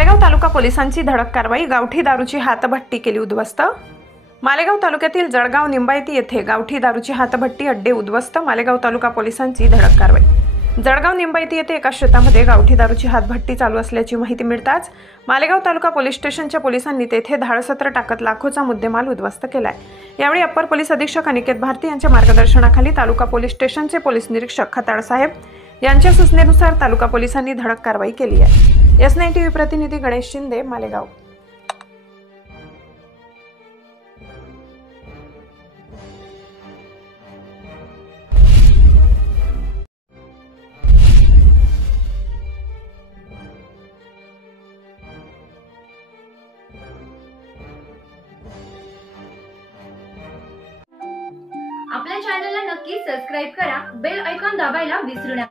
मालेगाव तालुका पोलिसांची धडक कारवाई। गावठी दारूची हातभट्टी केली उद्ध्वस्त। मालेगाव तालुक्यातील जळगाव निंबायती येथे गावठी दारूची हातभट्टी अड्डे उद्ध्वस्त। मालेगाव तालुका पोलिसांची धडक कारवाई। जळगाव निंबायती येथे एका शेतामध्ये गावठी दारूची हातभट्टी चालू असल्याची माहिती मिळताच मालेगाव तालुका पोलीस स्टेशनच्या पोलिसांनी तेथे धाडसत्र टाकत लाखोचा मुद्देमाल उद्ध्वस्त केलाय। यावेळी अप्पर पोलीस अधीक्षक अनिकेत भारती यांच्या मार्गदर्शनाखाली तालुका पोलीस स्टेशनचे पोलीस निरीक्षक खताळ साहेब यांच्या सूचनेनुसार तालुका पोलिसांनी धडक कारवाई केली आहे। S9 TV प्रतिनिधी गणेश शिंदे, मालेगाव। आपल्या चॅनलला नक्की सबस्क्राइब करा, बेल आयकॉन दाबायला विसरू नका।